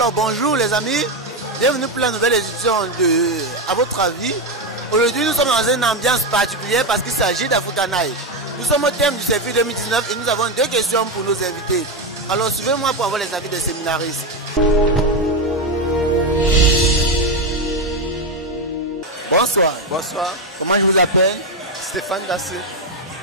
Alors bonjour les amis, bienvenue pour la nouvelle édition de À votre avis. Aujourd'hui nous sommes dans une ambiance particulière parce qu'il s'agit d'Africa Night. Nous sommes au thème du CEFI 2019 et nous avons deux questions pour nos invités. Alors suivez-moi pour avoir les avis des séminaristes. Bonsoir. Bonsoir. Comment je vous appelle? Stéphane Dassé.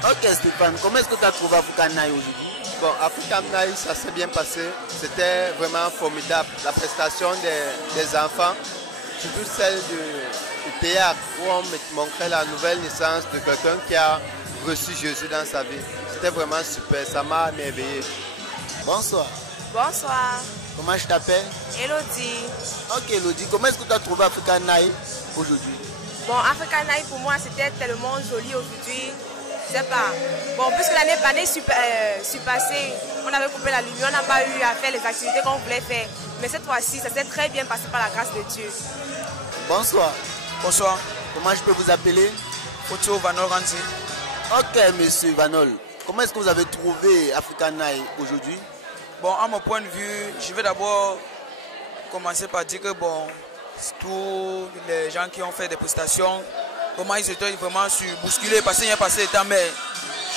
Ok Stéphane, comment est-ce que tu as trouvé Africa Night aujourd'hui? Bon, Africa Night, ça s'est bien passé. C'était vraiment formidable. La prestation des enfants, surtout celle du théâtre, où on me montrait la nouvelle naissance de quelqu'un qui a reçu Jésus dans sa vie. C'était vraiment super, ça m'a émerveillé. Bonsoir. Bonsoir. Comment je t'appelle? Elodie. Ok Elodie, comment est-ce que tu as trouvé Africa Night aujourd'hui? Bon, Africa Night pour moi c'était tellement joli aujourd'hui. Je sais pas. Bon, puisque l'année passée, on avait coupé la lumière, on n'a pas eu à faire les activités qu'on voulait faire. Mais cette fois-ci, ça s'est très bien passé par la grâce de Dieu. Bonsoir. Bonsoir. Comment je peux vous appeler? Otto Vanol Ranzi. Ok, monsieur Vanol. Comment est-ce que vous avez trouvé Africa Night aujourd'hui? Bon, à mon point de vue, je vais d'abord commencer par dire que bon, tous les gens qui ont fait des prestations, vraiment ils étaient vraiment bousculés parce qu'il y a passé le temps, mais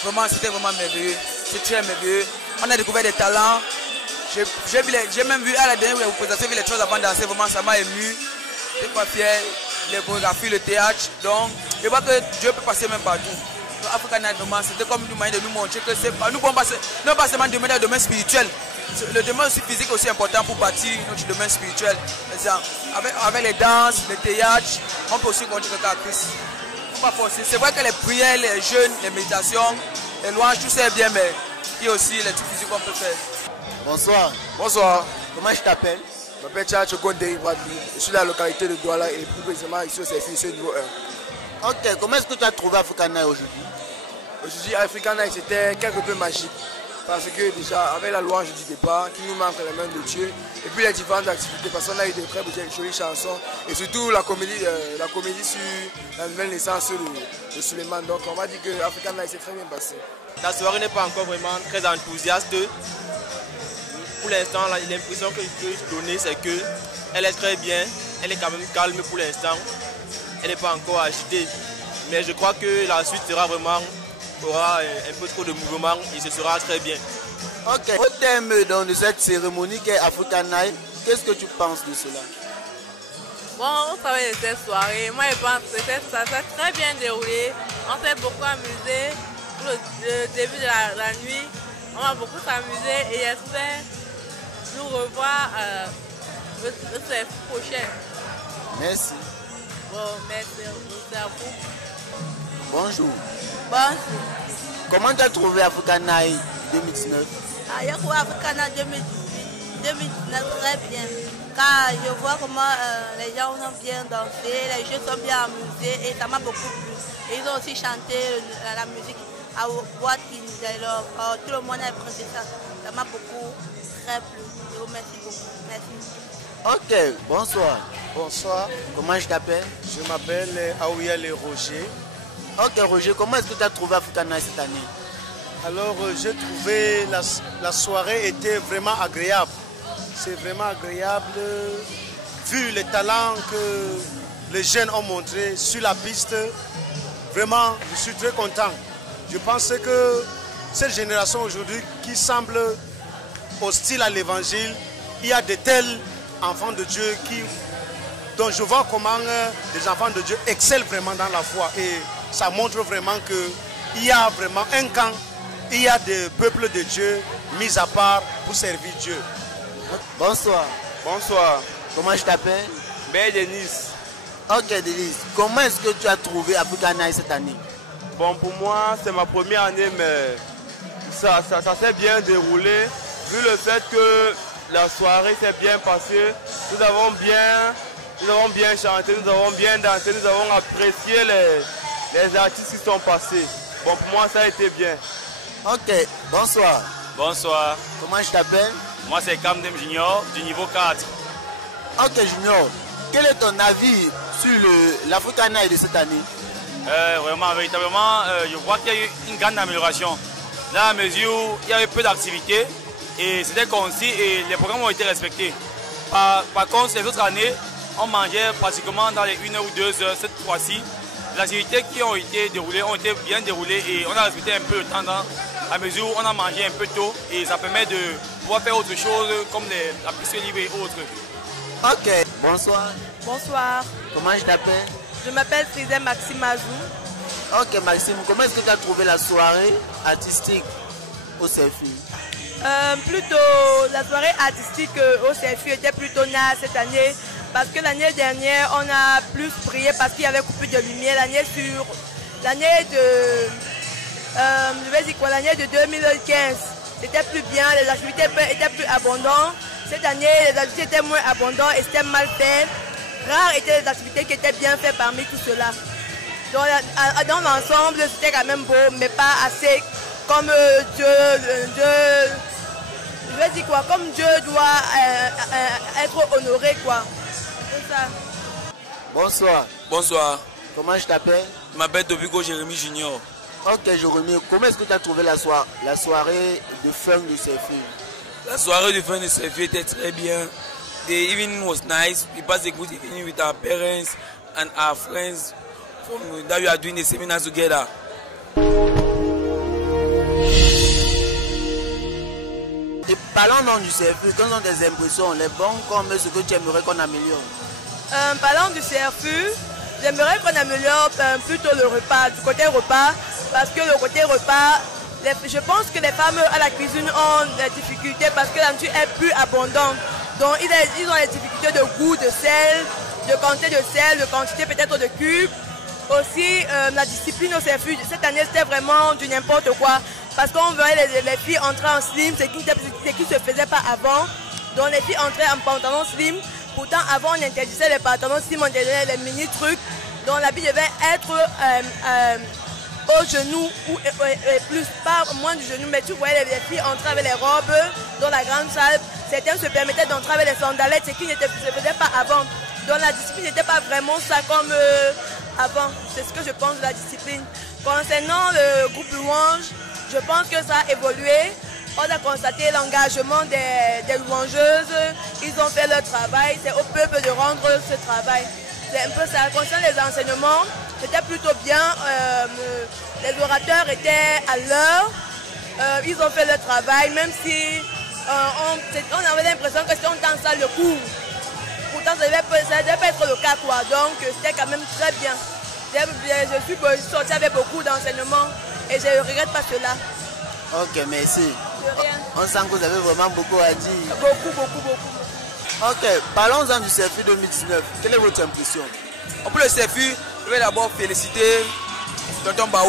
vraiment c'était vraiment merveilleux. C'est très merveilleux. On a découvert des talents. J'ai même vu à la dernière présentation les choses avant de danser, vraiment ça m'a ému. Je suis pas fier, les chorégraphies, le théâtre. Donc, je vois que Dieu peut passer même partout. Africa Night, c'était comme une manière de nous montrer que c'est pas, nous pouvons passer, non pas seulement demander le domaine spirituel, le domaine aussi physique aussi important pour bâtir notre domaine spirituel. Avec les danses, le théâtre, on peut aussi conduire quelqu'un à Christ. C'est vrai que les prières, les jeûnes, les méditations, les louanges, tout ça est bien, mais il y a aussi les trucs physiques qu'on peut faire. Bonsoir. Bonsoir. Comment je t'appelle? Je m'appelle Tchatcho Gondé Bradley. Je suis dans la localité de Douala et plus précisément ici au CFI niveau 1. Ok, comment est-ce que tu as trouvé Africa Night aujourd'hui? Aujourd'hui, Africa Night, c'était quelque peu magique. Parce que déjà, avec la louange du départ, qui nous manque les mains de Dieu, et puis les différentes activités, parce qu'on a eu de très jolies chansons, et surtout la comédie sur la nouvelle naissance de Suleiman. Donc on va dire que Africa Night s'est très bien passé. La soirée n'est pas encore vraiment très enthousiaste. Pour l'instant, l'impression que je peux donner, c'est qu'elle est très bien, elle est quand même calme pour l'instant. Elle n'est pas encore agitée. Mais je crois que la suite aura un peu trop de mouvement et ce sera très bien. Ok. Au thème de cette cérémonie qui est Africa Night, qu'est-ce que tu penses de cela? Bon, au travers de cette soirée, moi je pense que ça s'est très bien déroulé. On s'est beaucoup amusé pour le début de la nuit. On va beaucoup s'amuser et j'espère nous revoir le prochain. Merci. Bon, merci à vous. Bonjour. Bonjour. Comment tu as trouvé Africa Night 2019? J'ai trouvé Africa Night 2019 très bien. Car je vois comment les gens ont bien dansé, les jeux sont bien amusés et ça m'a beaucoup plu. Et ils ont aussi chanté la musique à voix alors tout le monde a apprécié ça. Ça m'a beaucoup très plu. Je vous remercie beaucoup. Merci. Ok, bonsoir. Bonsoir. Comment je t'appelle? Je m'appelle Aouyel Roger. Ok Roger, comment est-ce que tu as trouvé Africa Night cette année? Alors j'ai trouvé la soirée était vraiment agréable. C'est vraiment agréable vu les talents que les jeunes ont montrés sur la piste. Vraiment, je suis très content. Je pense que cette génération aujourd'hui qui semble hostile à l'évangile, il y a de tels enfants de Dieu dont je vois comment les enfants de Dieu excellent vraiment dans la foi. Et ça montre vraiment qu'il y a vraiment un camp, il y a des peuples de Dieu mis à part pour servir Dieu. Bonsoir. Bonsoir. Comment je t'appelle? Ben Denis. Ok Denis, comment est-ce que tu as trouvé Africa Night cette année? Bon, pour moi, c'est ma première année, mais ça s'est bien déroulé. Vu le fait que la soirée s'est bien passée, nous avons bien chanté, nous avons bien dansé, nous avons apprécié les artistes qui sont passés. Bon, pour moi, ça a été bien. Ok, bonsoir. Bonsoir. Comment je t'appelle? Moi, c'est Kamdem Junior, du niveau 4. Ok Junior, quel est ton avis sur l'Africa Night de cette année? Vraiment, véritablement, je vois qu'il y a eu une grande amélioration. Dans la mesure où il y avait peu d'activités et c'était concis et les programmes ont été respectés. Par contre, les autres années, on mangeait pratiquement dans les 1 heure ou 2 heures. Cette fois-ci, les activités qui ont été déroulées ont été bien déroulées et on a respecté un peu le temps à mesure où on a mangé un peu tôt et ça permet de pouvoir faire autre chose comme la piscine libre et autres. Ok, bonsoir. Bonsoir, Comment je t'appelle? je m'appelle Frisé Maxime Mazou. Ok Maxime, comment est-ce que tu as trouvé la soirée artistique au CFU? Plutôt, la soirée artistique au CFU était plutôt naze cette année parce que l'année dernière, on a plus prié parce qu'il y avait coupé de lumière. L'année de 2015, c'était plus bien, les activités étaient plus abondantes. Cette année, les activités étaient moins abondantes et c'était mal fait. Rares étaient les activités qui étaient bien faites parmi tout cela. Dans l'ensemble, c'était quand même beau, mais pas assez comme comme Dieu doit être honoré, quoi. C'est ça. Bonsoir. Bonsoir, Comment je t'appelle? je m'appelle Tobico Jérémy Junior. Ok Jérémy, comment est-ce que tu as trouvé la soirée de fun du CFU? La soirée de fin de CFU était très bien. The evening was nice. We passed a good evening with our parents and our friends that we are doing the seminar together. Et parlons donc du CFU, quelles sont tes impressions, les bons comme ce que tu aimerais qu'on améliore? Parlant du CFU, j'aimerais qu'on améliore plutôt le repas, du côté repas, parce que le côté repas, je pense que les femmes à la cuisine ont des difficultés parce que la nourriture est plus abondante. Donc ils ont des difficultés de goût, de sel, de quantité peut-être de cubes. Aussi, la discipline au CFU, cette année c'était vraiment du n'importe quoi. Parce qu'on voyait les filles entrer en slim, ce qui ne se faisait pas avant. Donc les filles entraient en pantalon slim. Pourtant avant on interdisait les pantalons slim, on interdisait les mini trucs. Donc l'habit devait être au genou ou plus, pas moins du genou. Mais tu voyais les filles entrer avec les robes dans la grande salle. Certains se permettaient d'entrer avec les sandalettes, ce qui ne se faisait pas avant. Donc la discipline n'était pas vraiment ça comme avant. C'est ce que je pense de la discipline. Concernant le groupe louange, je pense que ça a évolué. On a constaté l'engagement des louangeuses. Ils ont fait leur travail. C'est au peuple de rendre ce travail. C'est un peu ça. Concernant les enseignements, c'était plutôt bien. Les orateurs étaient à l'heure. Ils ont fait leur travail, même si on avait l'impression que c'était un temps ça le cours. Pourtant, ça ne devait pas être le cas, quoi. Donc, c'était quand même très bien. Je suis sortie avec beaucoup d'enseignements et je ne regrette pas cela. Ok, merci. De rien. On sent que vous avez vraiment beaucoup à dire. Beaucoup. Ok, parlons-en du CFU 2019. Quelle est votre impression? Pour le CFU, je vais d'abord féliciter Tonton Bao,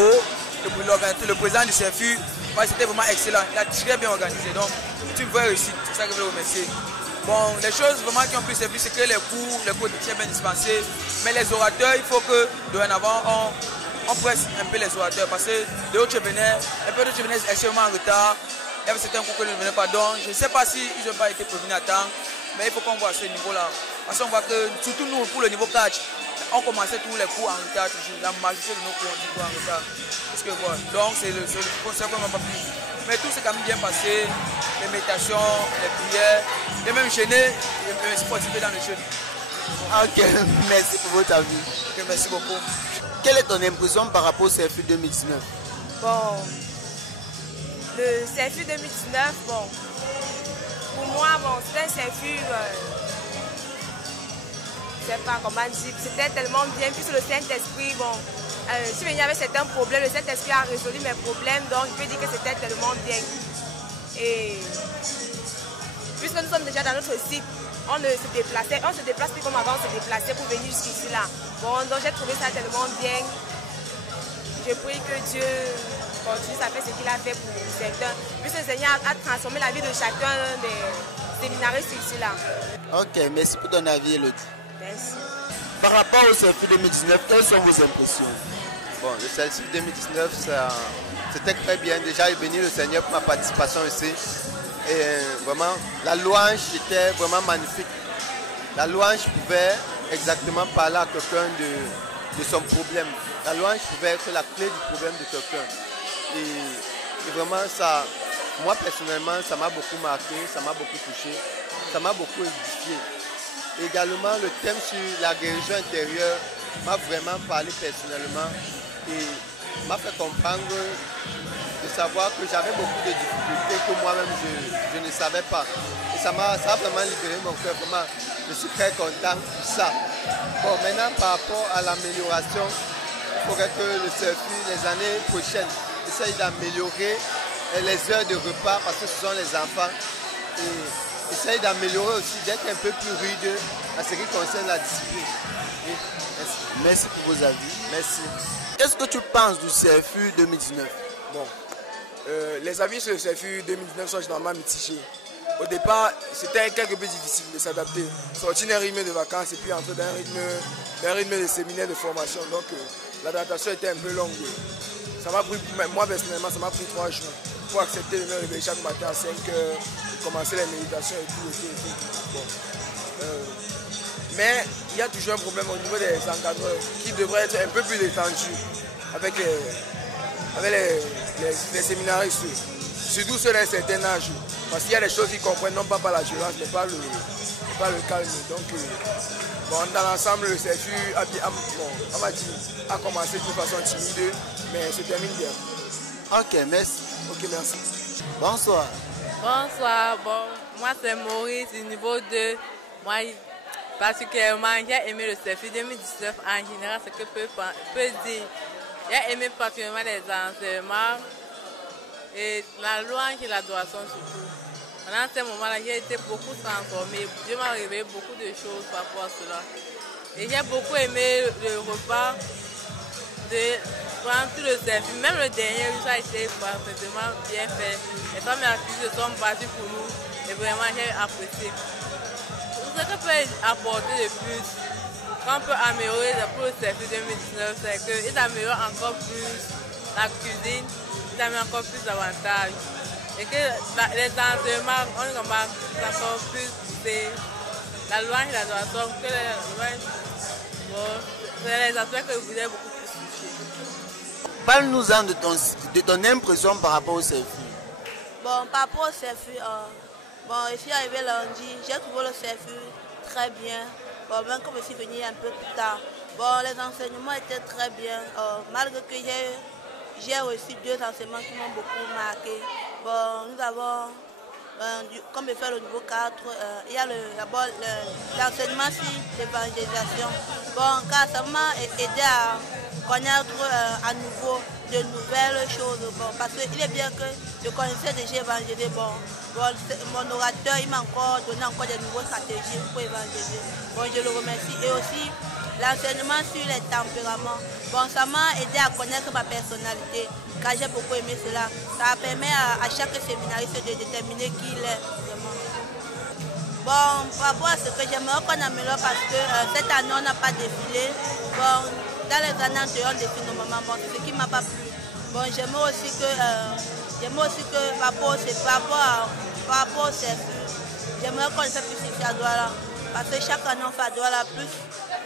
le président du CFU, parce que c'était vraiment excellent. Il a très bien organisé. Donc, c'est une vraie réussite. C'est ça que je veux remercier. Bon, les choses vraiment qui ont pu servir, c'est que les cours étaient très bien dispensés. Mais les orateurs, il faut que dorénavant, on presse un peu les orateurs. Parce que d'autres venaient extrêmement en retard. Il y avait certains cours que ne venaient pas. Donc, je ne sais pas s'ils n'ont pas été prévenus à temps. Mais il faut qu'on voit ce niveau-là. Parce qu'on voit que, surtout nous, pour le niveau catch, on commençait tous les cours en retard toujours. La majorité de nos cours, on en retard. Parce que, voilà. Donc, c'est le conseil qu'on n'a pas pu. Mais tout s'est quand même bien passé. Les méditations, les prières. Et même gêner, je me suis participé dans le jeûne. Ok, merci pour votre avis. Okay, merci beaucoup. Quelle est ton impression par rapport au CFU 2019? Bon, le CFU 2019, bon, pour moi, bon, c'était un CFU, je ne sais pas comment dire, c'était tellement bien, puisque le Saint-Esprit, bon, si il y avait certains problèmes, le Saint-Esprit a résolu mes problèmes, donc je peux dire que c'était tellement bien. Et puisque nous sommes déjà dans notre site, on se déplace plus comme avant, on se déplaçait pour venir jusqu'ici là. Bon, donc j'ai trouvé ça tellement bien. Je prie que Dieu continue à faire ce qu'il a fait pour certains. Puisque le Seigneur a transformé la vie de chacun des séminaristes ici là. Ok, merci pour ton avis, Elodie. Merci. Par rapport au CFU 2019, quelles sont vos impressions? Bon, le CFU 2019, c'était très bien. Déjà, il est venu le Seigneur pour ma participation ici. Et vraiment, la louange était vraiment magnifique. La louange pouvait exactement parler à quelqu'un de son problème. La louange pouvait être la clé du problème de quelqu'un. Et vraiment, ça, moi personnellement, ça m'a beaucoup marqué, ça m'a beaucoup touché, ça m'a beaucoup édifié. édifié. Également, le thème sur la guérison intérieure m'a vraiment parlé personnellement et m'a fait comprendre de savoir que j'avais beaucoup de difficultés que moi-même je ne savais pas. Et ça a vraiment libéré mon cœur, vraiment. Je suis très content pour ça. Bon, maintenant, par rapport à l'amélioration, il faudrait que le CFU, les années prochaines, essaye d'améliorer les heures de repas parce que ce sont les enfants. Et essaye d'améliorer aussi, d'être un peu plus rude à ce qui concerne la discipline. Oui, merci. Merci pour vos avis. Merci. Qu'est-ce que tu penses du CFU 2019? Bon, les avis sur le CFU 2019 sont généralement mitigés. Au départ, c'était quelque peu difficile de s'adapter. Sortir d'un rythme de vacances et puis entrer dans un rythme de séminaire de formation. Donc, l'adaptation était un peu longue. Ça m'a pris, moi personnellement, ça m'a pris 3 jours pour accepter de me réveiller chaque matin à 5 heures, commencer les méditations et tout. Bon. Mais il y a toujours un problème au niveau des encadreurs qui devraient être un peu plus détendus avec les séminaristes, surtout ceux d'un certain âge. Parce qu'il y a des choses qu'ils comprennent non pas par la violence, mais par le calme. Donc, bon, dans l'ensemble, le CFU a commencé de façon timide, mais se termine bien. Ok, merci. Ok, merci. Bonsoir. Bonsoir. Bon, moi c'est Maurice du niveau 2. Moi, particulièrement, j'ai aimé le CFU 2019 en général, ce que peut dire. J'ai aimé particulièrement les enseignements et la louange et l'adoration surtout. Pendant ce moment-là, j'ai été beaucoup transformée. Dieu m'a révélé beaucoup de choses par rapport à cela. Et j'ai beaucoup aimé le repas pendant tout le CFU. Même le dernier, ça a été parfaitement bien fait. Les femmes et actrices se sont battues pour nous et vraiment j'ai apprécié. Ce que peut apporter de plus, qu'on peut améliorer pour le CFU 2019, c'est qu'ils améliorent encore plus la cuisine, ils améliorent encore plus d'avantages. Et que les enseignements, on remarque encore plus poussé. La louange et l'adoration, que la louange, bon, c'est les aspects que je voulais beaucoup plus toucher. Parle-nous-en de ton impression par rapport au CFU. Bon, par rapport au CFU, bon, je suis arrivé lundi, j'ai trouvé le CFU très bien. Bon, même comme je suis venu un peu plus tard. Bon, les enseignements étaient très bien, malgré que j'ai reçu 2 enseignements qui m'ont beaucoup marqué. Bon, nous avons, comme je fais le niveau 4, il y a d'abord l'enseignement sur l'évangélisation. Bon, car ça m'a aidé à connaître à nouveau de nouvelles choses. Bon, parce qu'il est bien que je connaissais déjà évangéliser. Bon, mon orateur, il m'a encore donné encore des nouvelles stratégies pour évangéliser. Bon, je le remercie. Et aussi, l'enseignement sur les tempéraments. Bon, ça m'a aidé à connaître ma personnalité, car j'ai beaucoup aimé cela. Ça permet à chaque séminariste de déterminer qui il est vraiment. Bon, par rapport à ce que j'aimerais qu'on améliore, parce que cette année, on n'a pas défilé. Bon, dans les années antérieures, on défile normalement. Bon, ce qui ne m'a pas plu. Bon, j'aimerais aussi que par rapport au CFU, j'aimerais qu'on fasse plus ici à Douala. Parce que chaque année, on fait à Douala plus.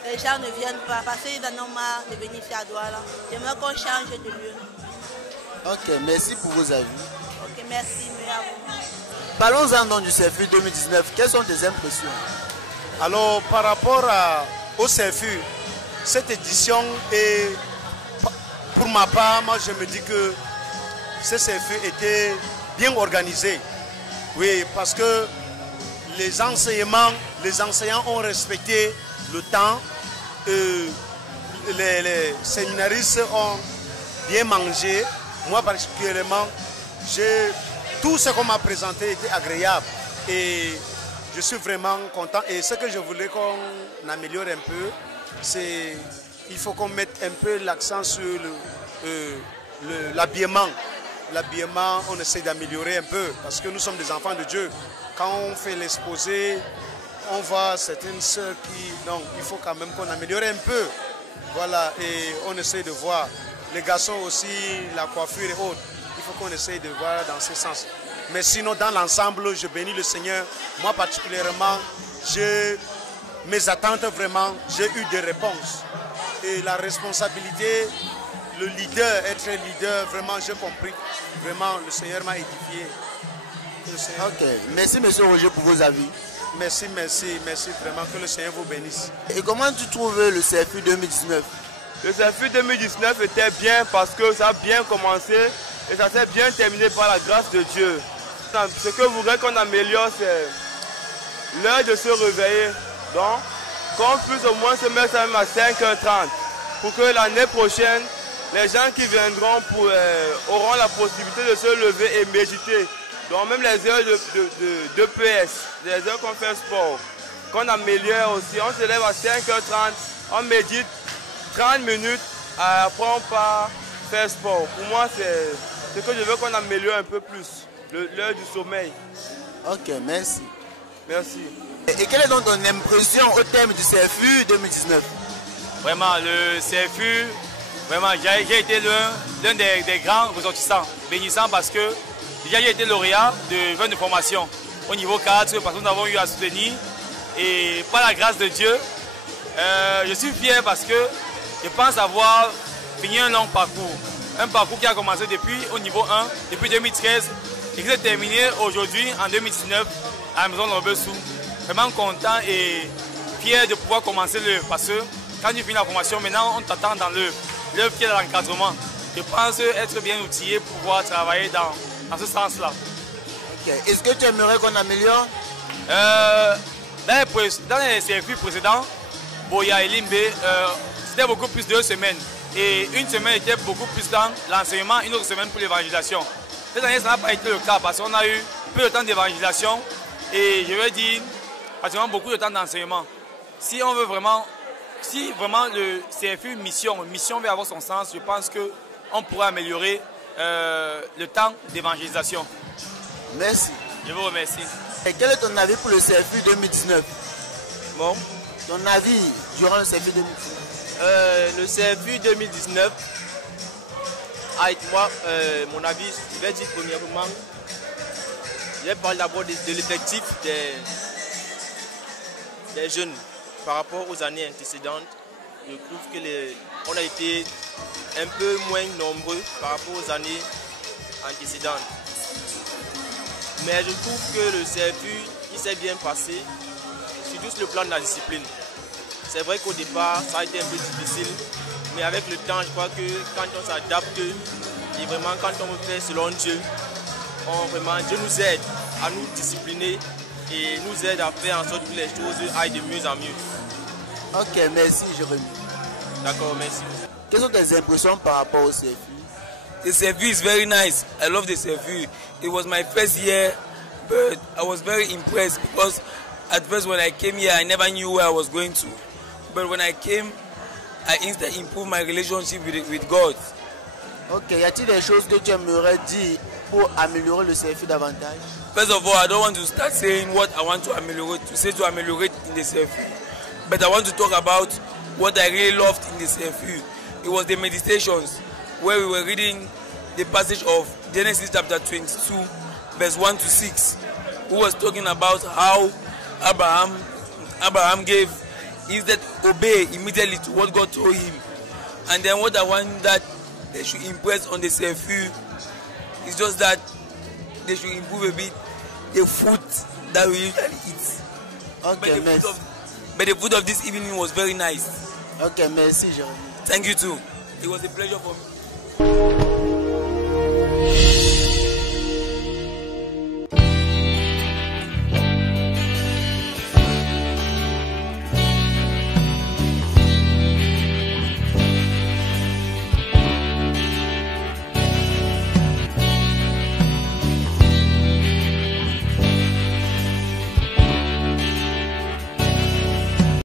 Les gens ne viennent pas parce qu'ils en ont marre de venir ici à Douala. J'aimerais qu'on change de lieu. Ok, merci pour vos avis. Ok, merci, mais à vous. Parlons-en donc du CFU 2019. Quelles sont tes impressions? Alors, par rapport au CFU, cette édition est, pour ma part, moi je me dis que ce CFU était bien organisé. Oui, parce que les enseignants ont respecté le temps. Les séminaristes ont bien mangé. Moi particulièrement, tout ce qu'on m'a présenté était agréable. Et je suis vraiment content. Et ce que je voulais qu'on améliore un peu, c'est qu'il faut qu'on mette un peu l'accent sur l'habillement. L'habillement, on essaie d'améliorer un peu parce que nous sommes des enfants de Dieu. Quand on fait l'exposé, on voit certaines sœurs qui... Donc, il faut quand même qu'on améliore un peu. Voilà, et on essaie de voir. Les garçons aussi, la coiffure et autres. Il faut qu'on essaie de voir dans ce sens. Mais sinon, dans l'ensemble, je bénis le Seigneur. Moi particulièrement, mes attentes vraiment, j'ai eu des réponses. Et la responsabilité, le leader, être leader, vraiment, j'ai compris. Vraiment, le Seigneur m'a édifié. Ok, merci M. Roger pour vos avis. Merci, merci, merci vraiment, que le Seigneur vous bénisse. Et comment tu trouves le CFU 2019? Le CFU 2019 était bien parce que ça a bien commencé et ça s'est bien terminé par la grâce de Dieu. Ce que vous voudrez qu'on améliore, c'est l'heure de se réveiller. Donc, qu'on puisse au moins se mettre même à 5h30 pour que l'année prochaine, les gens qui viendront auront la possibilité de se lever et méditer. Donc même les heures de PS, les heures qu'on fait sport, qu'on améliore aussi. On se lève à 5h30, on médite 30 minutes, après on part faire sport. Pour moi, c'est ce que je veux qu'on améliore un peu plus, l'heure du sommeil. Ok, merci. Merci. Et quelle est donc ton impression au terme du CFU 2019? Vraiment, le CFU, vraiment, j'ai été l'un des grands ressortissants, bénissant parce que déjà j'ai été lauréat de 20 de formation au niveau 4 parce que nous avons eu à soutenir et par la grâce de Dieu, je suis fier parce que je pense avoir fini un long parcours. Un parcours qui a commencé depuis au niveau 1, depuis 2013 et qui s'est terminé aujourd'hui en 2019 à la maison de Robessou. Vraiment content et fier de pouvoir commencer l'œuvre parce que quand tu finis la formation, maintenant on t'attend dans l'œuvre qui est dans l'encadrement. Je pense être bien outillé pour pouvoir travailler dans ce sens-là. Okay. Est-ce que tu aimerais qu'on améliore? Dans les circuits précédents, Boya et Limbe, c'était beaucoup plus de 2 semaines. Et une semaine était beaucoup plus dans l'enseignement, une autre semaine pour l'évangélisation. Cette année, ça n'a pas été le cas parce qu'on a eu peu de temps d'évangélisation et je veux dire, pratiquement beaucoup de temps d'enseignement. Si on veut vraiment, si vraiment le CFU mission veut avoir son sens, je pense qu'on pourrait améliorer le temps d'évangélisation. Merci. Je vous remercie. Et quel est ton avis pour le CFU 2019? Bon. Ton avis durant le CFU 2019? Le CFU 2019, avec moi, mon avis, je vais dire premièrement, je vais parler d'abord de l'effectif des jeunes par rapport aux années antécédentes. Je trouve qu'on a été un peu moins nombreux par rapport aux années antécédentes. Mais je trouve que le CFU, il s'est bien passé, surtout sur le plan de la discipline. C'est vrai qu'au départ, ça a été un peu difficile, mais avec le temps, je crois que quand on s'adapte, et vraiment quand on fait selon Dieu, Dieu nous aide à nous discipliner et nous aide à faire en sorte que les choses aillent de mieux en mieux. Ok, merci Jérémy. D'accord, merci. Quelles sont tes impressions par rapport au CFU? The CFU is very nice. I love the CFU. It was my first year, but I was very impressed because at first when I came here, I never knew where I was going to. But when I came, I instantly improved my relationship with God. Ok, y a-t-il des choses que tu aimerais dire pour améliorer le CFU davantage? First of all, I don't want to start saying what I want to ameliorate in the CFU. But I want to talk about what I really loved in the CFU. It was the meditations where we were reading the passage of Genesis chapter 22, verse 1 to 6, who was talking about how Abraham gave, instead obey immediately to what God told him. And then what I want that they should impress on the CFU is just that they should improve a bit the food that we usually eat. Okay, but the food of this evening was very nice. Okay, merci Jérémy. Thank you too. It was a pleasure for me.